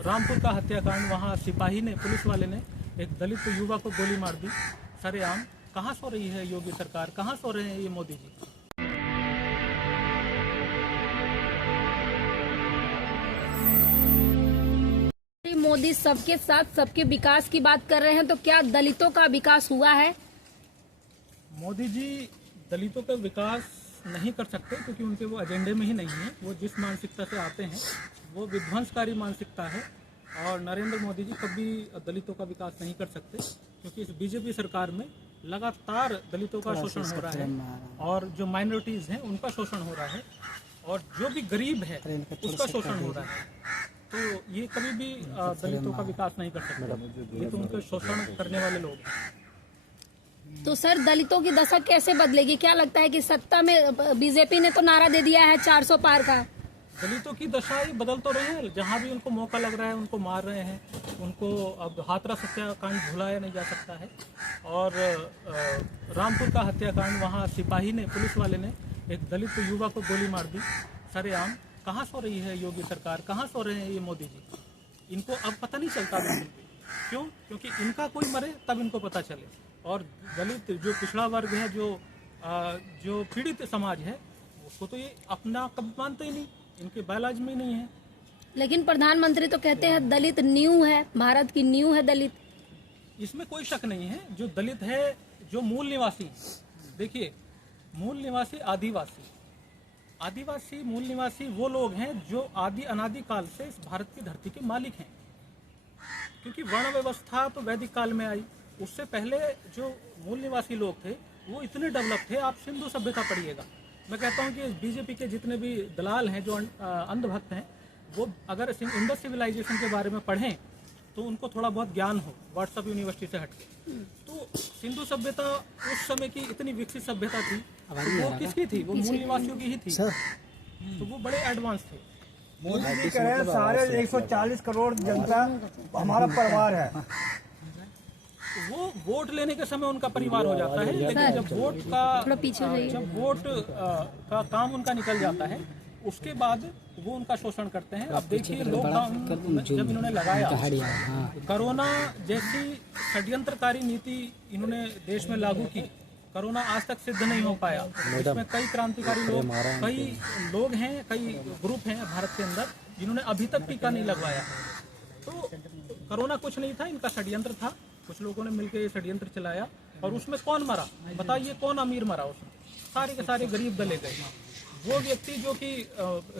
रामपुर का हत्याकांड, वहाँ सिपाही ने, पुलिस वाले ने एक दलित युवा को गोली मार दी सरेआम। कहाँ सो रही है योगी सरकार, कहाँ सो रहे हैं ये मोदी जी? मोदी सबके साथ सबके विकास की बात कर रहे हैं, तो क्या दलितों का विकास हुआ है? मोदी जी दलितों का विकास नहीं कर सकते क्योंकि उनके वो एजेंडे में ही नहीं है। वो जिस मानसिकता से आते हैं वो विध्वंसकारी मानसिकता है, और नरेंद्र मोदी जी कभी दलितों का विकास नहीं कर सकते क्योंकि इस बीजेपी सरकार में लगातार दलितों का शोषण हो रहा है, और जो माइनॉरिटीज़ हैं उनका शोषण हो रहा है, और जो भी गरीब है उसका शोषण हो रहा है। तो ये कभी भी दलितों का विकास नहीं कर सकते, ये तो उनके शोषण करने वाले लोग हैं। तो सर, दलितों की दशा कैसे बदलेगी? क्या लगता है कि सत्ता में बीजेपी ने तो नारा दे दिया है 400 पार का। दलितों की दशा ही बदल तो रहे हैं, जहाँ भी उनको मौका लग रहा है उनको मार रहे हैं। उनको अब हाथरस हत्याकांड भुलाया नहीं जा सकता है, और रामपुर का हत्याकांड, वहाँ सिपाही ने, पुलिस वाले ने एक दलित युवा को गोली मार दी सरेआम। कहाँ सो रही है योगी सरकार, कहाँ सो रहे हैं ये मोदी जी? इनको अब पता नहीं चलता बिल्कुल भी। क्यों? क्योंकि इनका कोई मरे तब इनको पता चले, और दलित जो पिछड़ा वर्ग है, जो पीड़ित समाज है, उसको तो ये अपना कभी मानते ही नहीं, इनके बायोलॉज में नहीं है। लेकिन प्रधानमंत्री तो कहते हैं दलित नींव है, भारत की नींव है दलित। इसमें कोई शक नहीं है। जो दलित है, जो मूल निवासी, देखिए मूल निवासी आदिवासी मूल निवासी वो लोग हैं जो आदि अनादि काल से इस भारत की धरती के मालिक हैं, क्योंकि वर्ण व्यवस्था तो वैदिक काल में आई। उससे पहले जो मूल निवासी लोग थे वो इतने डेवलप थे। आप सिंधु सभ्यता पढ़िएगा। मैं कहता हूँ कि बीजेपी के जितने भी दलाल हैं, जो अंधभक्त हैं, वो अगर इंडस सिविलाइजेशन के बारे में पढ़ें तो उनको थोड़ा बहुत ज्ञान हो, व्हाट्सएप यूनिवर्सिटी से हटके। तो सिंधु सभ्यता उस समय की इतनी विकसित सभ्यता थी, तो वो किसकी थी? वो मूल निवासियों की ही थी। तो वो बड़े एडवांस थे। मोदी जी कह रहे हैं सारे 140 करोड़ जनता हमारा परिवार है। वो वोट लेने के समय उनका परिवार हो जाता है, लेकिन जब वोट का काम उनका निकल जाता है, उसके बाद वो उनका शोषण करते हैं। अब देखिए, लॉकडाउन जब इन्होंने लगाया, कोरोना जैसी षड्यंत्रकारी नीति इन्होंने देश में लागू की, कोरोना आज तक सिद्ध नहीं हो पाया। इसमें कई क्रांतिकारी लोग, कई लोग हैं, कई ग्रुप हैं भारत के अंदर जिन्होंने अभी तक टीका नहीं लगवाया। तो कोरोना कुछ नहीं था, इनका षड्यंत्र था। कुछ लोगों ने मिलकर ये षड्यंत्र चलाया, और उसमें कौन मरा बताइए? कौन अमीर मरा उसमें? सारे के सारे गरीब दले गए। वो व्यक्ति जो कि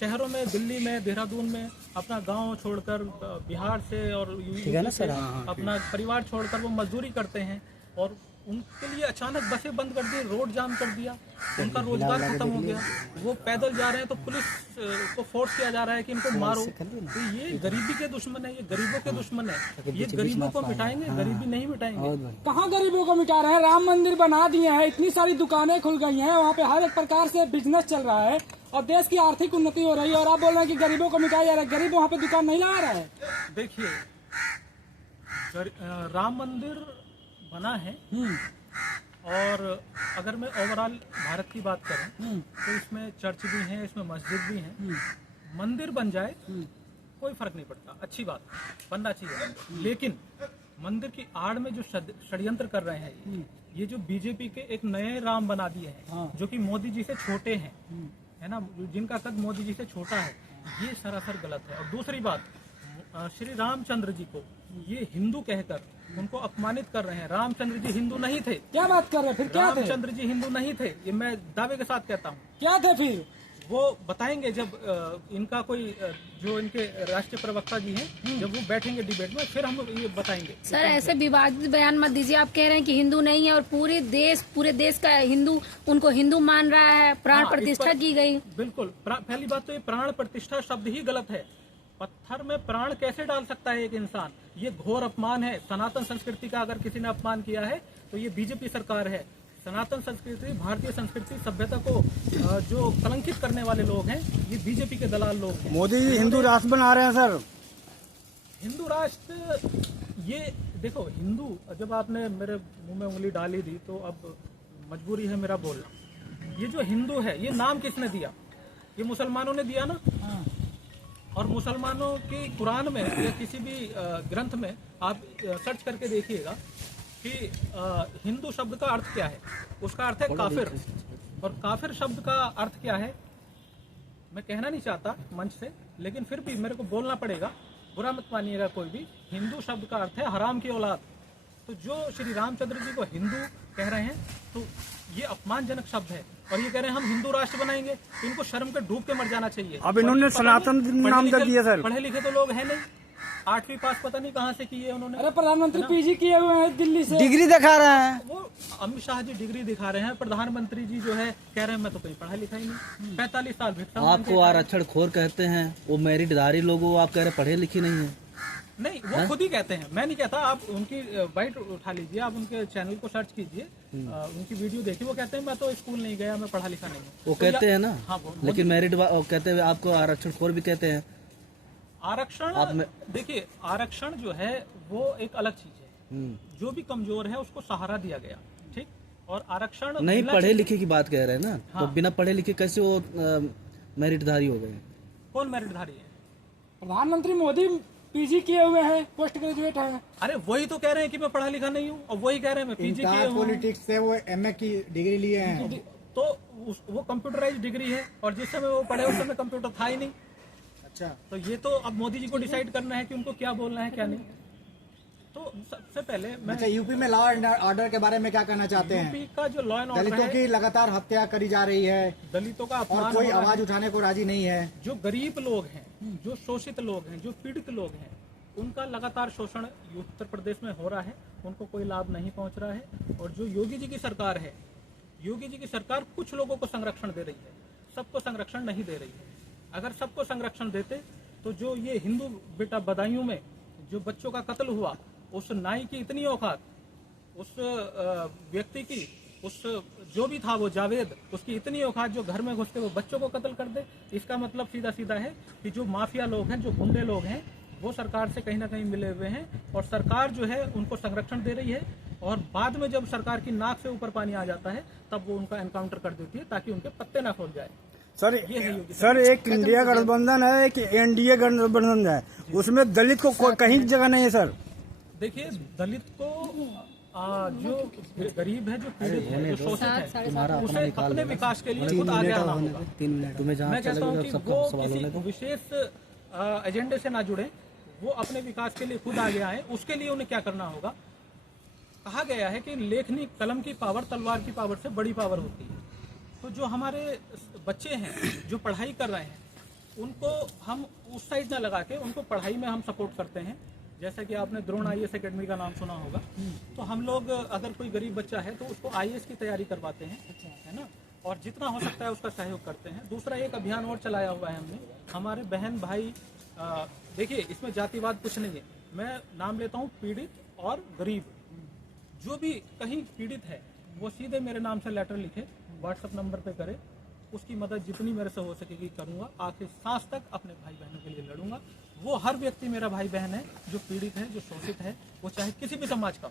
शहरों में, दिल्ली में, देहरादून में अपना गांव छोड़कर, बिहार से और यूपी से अपना परिवार छोड़कर वो मजदूरी करते हैं, और उनके लिए अचानक बसें बंद कर दी, रोड जाम कर दिया, उनका रोजगार खत्म हो गया। वो पैदल जा रहे हैं तो पुलिस को फोर्स किया जा रहा है कि इनको मारो। तो ये गरीबी के दुश्मन है, ये गरीबों के दुश्मन है। ये गरीबों को मिटाएंगे? गरीबी नहीं मिटाएंगे। कहाँ गरीबों को मिटा रहे हैं? राम मंदिर बना दिए हैं, इतनी सारी दुकानें खुल गई हैं, वहाँ पे हर एक प्रकार से बिजनेस चल रहा है, और देश की आर्थिक उन्नति हो रही है, और आप बोल रहे हैं कि गरीबों को मिटाया जा रहा है। गरीब वहाँ पे दुकान नहीं लगा रहा है। देखिए, राम मंदिर बना है, और अगर मैं ओवरऑल भारत की बात करूं तो इसमें चर्च भी हैं, इसमें मस्जिद भी हैं। मंदिर बन जाए कोई फर्क नहीं पड़ता, अच्छी बात, बनना चाहिए। लेकिन मंदिर की आड़ में जो षड्यंत्र कर रहे हैं, ये जो बीजेपी के एक नए राम बना दिए हैं, जो कि मोदी जी से छोटे हैं, है ना, जिनका कद मोदी जी से छोटा है, ये सरासर गलत है। और दूसरी बात, श्री रामचंद्र जी को ये हिंदू कहकर उनको अपमानित कर रहे हैं। रामचंद्र जी हिंदू नहीं थे। क्या बात कर रहे हैं? फिर क्या थे? रामचंद्र जी हिंदू नहीं थे, ये मैं दावे के साथ कहता हूँ। क्या थे फिर? वो बताएंगे जब इनका कोई जो इनके राष्ट्रीय प्रवक्ता जी हैं, जब वो बैठेंगे डिबेट में, फिर हम ये बताएंगे। सर, ऐसे विवादित बयान मत दीजिए। आप कह रहे हैं कि हिंदू नहीं है, और पूरे देश का हिंदू उनको हिंदू मान रहा है, प्राण प्रतिष्ठा की गई। बिल्कुल, पहली बात तो ये प्राण प्रतिष्ठा शब्द ही गलत है। पत्थर में प्राण कैसे डाल सकता है एक इंसान? ये घोर अपमान है। सनातन संस्कृति का अगर किसी ने अपमान किया है तो ये बीजेपी सरकार है। सनातन संस्कृति, भारतीय संस्कृति, सभ्यता को जो कलंकित करने वाले लोग हैं, ये बीजेपी के दलाल लोग हैं। मोदी जी हिंदू राष्ट्र बना रहे हैं सर। हिंदू राष्ट्र, ये देखो, हिंदू, जब आपने मेरे मुंह में उंगली डाली थी तो अब मजबूरी है मेरा बोलना। ये जो हिंदू है, ये नाम किसने दिया? ये मुसलमानों ने दिया ना। और मुसलमानों के कुरान में या किसी भी ग्रंथ में आप सर्च करके देखिएगा कि हिंदू शब्द का अर्थ क्या है। उसका अर्थ है काफिर, और काफिर शब्द का अर्थ क्या है मैं कहना नहीं चाहता मंच से, लेकिन फिर भी मेरे को बोलना पड़ेगा, बुरा मत मानिएगा कोई भी। हिंदू शब्द का अर्थ है हराम की औलाद। तो जो श्री रामचंद्र जी को हिंदू कह रहे हैं तो ये अपमानजनक शब्द है, और ये कह रहे हैं हम हिंदू राष्ट्र बनाएंगे, तो इनको शर्म के डूब के मर जाना चाहिए। अब इन्होंने सनातन नाम दे दिया सर। पढ़े लिखे तो लोग हैं नहीं, 8वीं पास पता नहीं कहाँ से की है उन्होंने। अरे प्रधानमंत्री पीजी किए हुए हैं दिल्ली से, डिग्री दिखा रहे हैं। वो अमित शाह जी डिग्री दिखा रहे हैं, प्रधानमंत्री जी जो है कह रहे हैं मैं तो कहीं पढ़ा लिखा ही नहीं, 45 साल भिक्षा। आपको आरक्षण खोर कहते हैं, वो मेरिटधारी लोग, आप कह रहे पढ़े लिखे नहीं है। नहीं, वो खुद ही कहते हैं, मैं नहीं कहता। आप उनकी बाइट उठा लीजिए, आप उनके चैनल को सर्च कीजिए, उनकी वीडियो देखिए। वो कहते हैं मैं तो स्कूल नहीं गया, मैं पढ़ा लिखा नहीं हूँ। वो कहते हैं ना। हाँ, लेकिन मेरिट कहते हैं, आपको आरक्षण खोर भी कहते हैं। आरक्षण देखिए, आरक्षण जो है वो एक अलग चीज है। जो भी कमजोर है उसको सहारा दिया गया, ठीक। और आरक्षण नहीं, पढ़े लिखे की बात कह रहे हैं ना। हाँ। तो बिना पढ़े लिखे कैसे वो मेरिटधारी हो गए? कौन मेरिटधारी है? प्रधानमंत्री मोदी पीजी किए हुए हैं, पोस्ट ग्रेजुएट है। अरे वही तो कह रहे हैं कि मैं पढ़ा लिखा नहीं हूँ, और वही कह रहे हैं मैं पीजी किए हूँ। पॉलिटिक्स से वो एमए की डिग्री लिए हैं। तो वो कंप्यूटराइज डिग्री है, और जिस समय वो पढ़े उस समय कंप्यूटर था ही नहीं। अच्छा, तो ये तो अब मोदी जी को डिसाइड करना है कि उनको क्या बोलना है क्या नहीं। तो सबसे पहले मैं अच्छा, यूपी में लॉ एंड ऑर्डर के बारे में क्या कहना चाहते हैं? यूपी का जो लॉ एंड ऑर्डर दलितों की लगातार हत्या करी जा रही है, दलितों का और अपमान कोई हो रहा है। आवाज उठाने को राजी नहीं है। जो गरीब लोग हैं, जो शोषित लोग हैं, जो पीड़ित लोग हैं, उनका लगातार शोषण उत्तर प्रदेश में हो रहा है, उनको कोई लाभ नहीं पहुंच रहा है। और जो योगी जी की सरकार है, योगी जी की सरकार कुछ लोगों को संरक्षण दे रही है, सबको संरक्षण नहीं दे रही है। अगर सबको संरक्षण देते तो जो ये हिंदू बेटा बदायूं में जो बच्चों का कत्ल हुआ, उस नाई की इतनी औकात, उस व्यक्ति की, उस जो भी था वो जावेद, उसकी इतनी औकात जो घर में घुस के वो बच्चों को कत्ल कर दे। इसका मतलब सीधा सीधा है कि जो माफिया लोग हैं, जो गुंडे लोग हैं, वो सरकार से कहीं ना कहीं मिले हुए हैं, और सरकार जो है उनको संरक्षण दे रही है। और बाद में जब सरकार की नाक से ऊपर पानी आ जाता है तब वो उनका एनकाउंटर कर देती है ताकि उनके पत्ते ना खोल जाए। सर ये है योगी सर, एक इंडिया गठबंधन है कि एनडीए गठबंधन है, उसमें दलित को कहीं जगह नहीं है सर। देखिए, दलित को जो गरीब है, जो पीड़ित है, जो शोषित है, उसे अपने विकास के लिए खुद आगे आना होगा। मैं कहता हूँ कि वो किसी विशेष एजेंडे से ना जुड़े, वो अपने विकास के लिए खुद आगे आए। उसके लिए उन्हें क्या करना होगा? कहा गया है कि लेखनी कलम की पावर तलवार की पावर से बड़ी पावर होती है। तो जो हमारे बच्चे हैं जो पढ़ाई कर रहे हैं, उनको हम उस साइड ना लगा के उनको पढ़ाई में हम सपोर्ट करते हैं। जैसा कि आपने द्रोण IAS एकेडमी का नाम सुना होगा, तो हम लोग अगर कोई गरीब बच्चा है तो उसको IAS की तैयारी करवाते हैं, है ना, और जितना हो सकता है उसका सहयोग करते हैं। दूसरा एक अभियान और चलाया हुआ है हमने, हमारे बहन भाई, देखिए इसमें जातिवाद कुछ नहीं है, मैं नाम लेता हूँ पीड़ित और गरीब। जो भी कहीं पीड़ित है वो सीधे मेरे नाम से लेटर लिखे, व्हाट्सएप नंबर पे करे, उसकी मदद जितनी मेरे से हो सकेगी करूंगा। आखिर सांस तक अपने भाई बहनों के लिए लड़ूंगा। वो हर व्यक्ति मेरा भाई बहन है, जो पीड़ित है, जो शोषित है, वो चाहे किसी भी समाज का।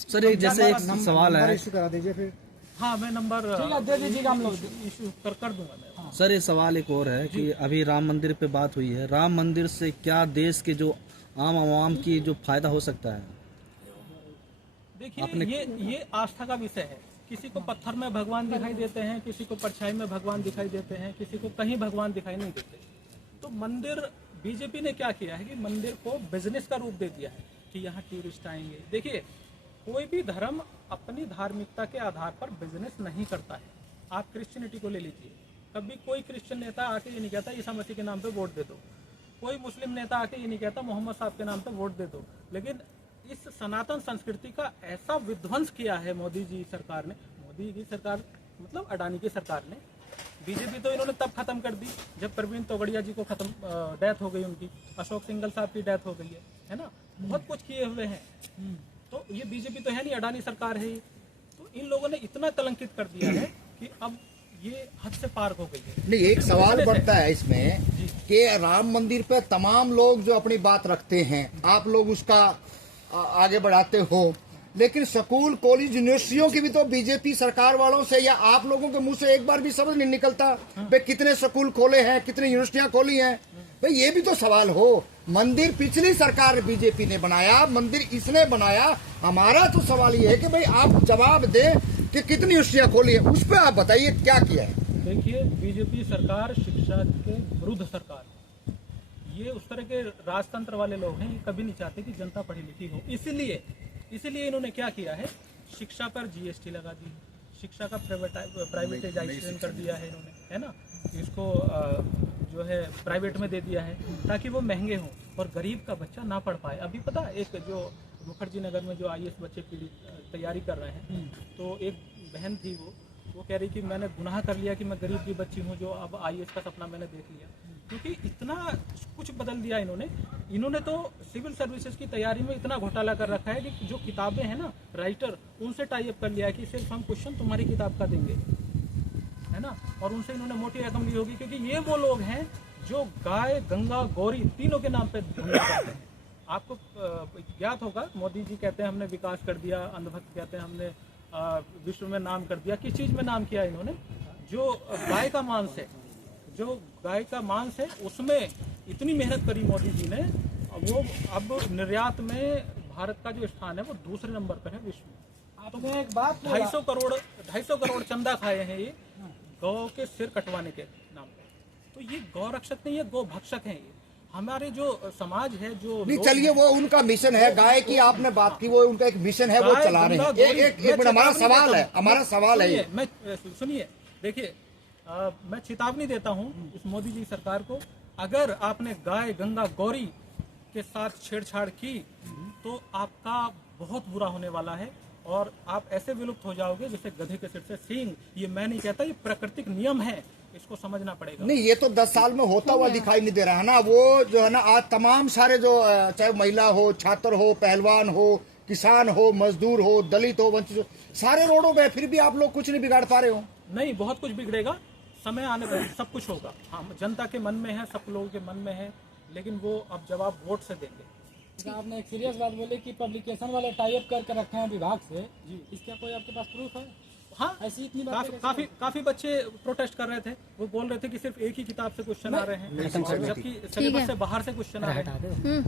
सर एक जैसे एक सवाल है, इशू करा दीजिए फिर। हाँ, मैं नंबर दे दीजिएगा, हम लोग इशू कर दूंगा मैं। हाँ। सर ये सवाल एक और है कि अभी राम मंदिर पे बात हुई है, राम मंदिर से क्या देश के जो आम आवाम की जो फायदा हो सकता है? देखिए, ये आस्था का विषय है। किसी को पत्थर में भगवान दिखाई देते हैं, किसी को परछाई में भगवान दिखाई देते हैं, किसी को कहीं भगवान दिखाई नहीं देते। तो मंदिर, बीजेपी ने क्या किया है कि मंदिर को बिजनेस का रूप दे दिया है कि यहाँ टूरिस्ट आएंगे। देखिए, कोई भी धर्म अपनी धार्मिकता के आधार पर बिजनेस नहीं करता है। आप क्रिश्चियनिटी को ले लीजिए, कभी कोई क्रिश्चियन नेता आके ये नहीं कहता ईसा मसीह के नाम पे वोट दे दो, कोई मुस्लिम नेता आके ये नहीं कहता मोहम्मद साहब के नाम पे वोट दे दो। लेकिन इस सनातन संस्कृति का ऐसा विध्वंस किया है मोदी जी सरकार ने, मोदी की सरकार मतलब अडानी की सरकार ने। बीजेपी तो इन्होंने तब खत्म कर दी जब प्रवीण तोगड़िया जी को डेथ हो गई उनकी, अशोक सिंघल साहब की डेथ हो गई है ना, बहुत कुछ किए हुए हैं। तो ये बीजेपी तो है नहीं, अडानी सरकार है ये। तो इन लोगों ने इतना कलंकित कर दिया है कि अब ये हद से पार हो गई है। नहीं, एक सवाल बढ़ता है इसमें कि राम मंदिर पे तमाम लोग जो अपनी बात रखते हैं, आप लोग उसका आगे बढ़ाते हो, लेकिन स्कूल कॉलेज यूनिवर्सिटियों की भी तो बीजेपी सरकार वालों से या आप लोगों के मुंह से एक बार भी शब्द नहीं निकलता भाई कितने स्कूल खोले हैं, कितनी यूनिवर्सिटियां खोली हैं। भाई ये भी तो सवाल हो। मंदिर पिछली सरकार बीजेपी ने बनाया, मंदिर इसने बनाया। हमारा तो सवाल ये है कि भाई आप जवाब दें कि कितनी यूनिवर्सिटियां खोली है, उस पर आप बताइए क्या किया है। देखिए, बीजेपी सरकार शिक्षा के विरुद्ध सरकार, ये उस तरह के राजतंत्र वाले लोग हैं, ये कभी नहीं चाहते कि जनता पढ़ी लिखी हो। इसीलिए इन्होंने क्या किया है, शिक्षा पर जीएसटी लगा दी, शिक्षा का प्राइवेटाइजेशन कर दिया है इन्होंने, है ना। इसको जो है प्राइवेट में दे दिया है ताकि वो महंगे हों और गरीब का बच्चा ना पढ़ पाए। अभी पता है, एक जो मुखर्जी नगर में जो आईएएस बच्चे तैयारी कर रहे हैं, तो एक बहन थी, वो कह रही कि मैंने गुनाह कर लिया कि मैं गरीब की बच्ची हूँ जो अब आईएएस का सपना मैंने देख लिया, क्योंकि इतना कुछ बदल दिया इन्होंने तो सिविल सर्विसेज की तैयारी में इतना घोटाला कर रखा है कि जो किताबें हैं ना, राइटर उनसे टाई अप कर लिया है कि सिर्फ हम क्वेश्चन तुम्हारी किताब का देंगे, है ना। और उनसे इन्होंने मोटी रकम ली होगी, क्योंकि ये वो लोग हैं जो गाय, गंगा, गौरी तीनों के नाम पे धंधा करते हैं। आपको ज्ञात होगा, मोदी जी कहते हैं हमने विकास कर दिया, अंधभक्त कहते हैं हमने विश्व में नाम कर दिया। किस चीज में नाम किया इन्होंने? जो गाय का मांस है उसमें इतनी मेहनत करी मोदी जी ने, वो अब निर्यात में भारत का जो स्थान है वो दूसरे नंबर पर है विश्व में। आपने एक बात 250 करोड़ चंदा खाए हैं ये गौ के सिर कटवाने के नाम पे। तो ये गौ रक्षक नहीं है, गौ भक्षक है ये। हमारे जो समाज है, जो नहीं, चलिए वो उनका मिशन है, गाय की आपने बात की, वो उनका एक मिशन है, वो चला रहे हैं। एक मिनट, हमारा सवाल है मैं सुनिए, देखिए, मैं चेतावनी देता हूँ इस मोदी जी सरकार को, अगर आपने गाय, गंगा, गौरी के साथ छेड़छाड़ की तो आपका बहुत बुरा होने वाला है और आप ऐसे विलुप्त हो जाओगे जैसे गधे के सिर से सींग। ये मैं नहीं कहता, ये प्राकृतिक नियम है, इसको समझना पड़ेगा। नहीं, ये तो 10 साल में होता हुआ दिखाई नहीं दे रहा है ना। वो जो है ना, आज तमाम सारे जो चाहे महिला हो, छात्र हो, पहलवान हो, किसान हो, मजदूर हो, दलित हो, वंचित हो, सारे रोडों पे, फिर भी आप लोग कुछ नहीं बिगाड़ पा रहे हो। नहीं, बहुत कुछ बिगड़ेगा, समय आने पर सब कुछ होगा। हाँ, जनता के मन में है, सब लोगों के मन में है, लेकिन वो अब जवाब वोट से देंगे। आपने एक सीरियस बात बोली कि पब्लिकेशन वाले टाई अप करके रखे हैं विभाग से जी, इसका कोई आपके पास प्रूफ है? हाँ, ऐसी इतनी काफी बच्चे प्रोटेस्ट कर रहे थे, वो बोल रहे थे कि सिर्फ एक ही किताब से क्वेश्चन आ रहे हैं, जबकि सिलेबस से बाहर से क्वेश्चन आ रहे हैं।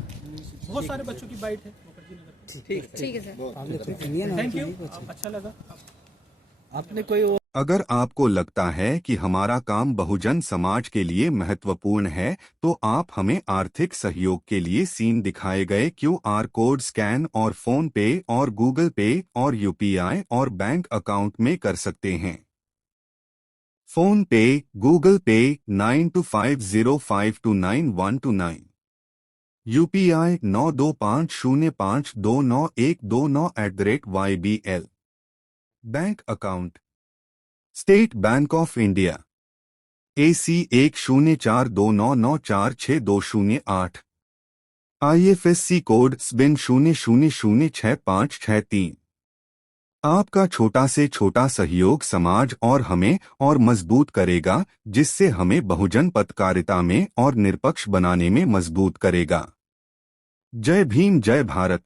बहुत सारे बच्चों की बाइट है मुखर्जी नगर। ठीक है सर, थैंक यू, अच्छा लगा। आपने कोई अगर आपको लगता है कि हमारा काम बहुजन समाज के लिए महत्वपूर्ण है, तो आप हमें आर्थिक सहयोग के लिए सीन दिखाए गए QR कोड स्कैन और फोन पे और गूगल पे और UPI और बैंक अकाउंट में कर सकते हैं। फोन पे, गूगल पे 9250529129, UPI 9250529129@YBL। Bank account state bank of India AC 1042994628, IFSC code SBIN 00066563। आपका छोटा से छोटा सहयोग समाज और हमें और मजबूत करेगा, जिससे हमें बहुजन पत्रकारिता में और निष्पक्ष बनाने में मजबूत करेगा। जय भीम, जय भारत।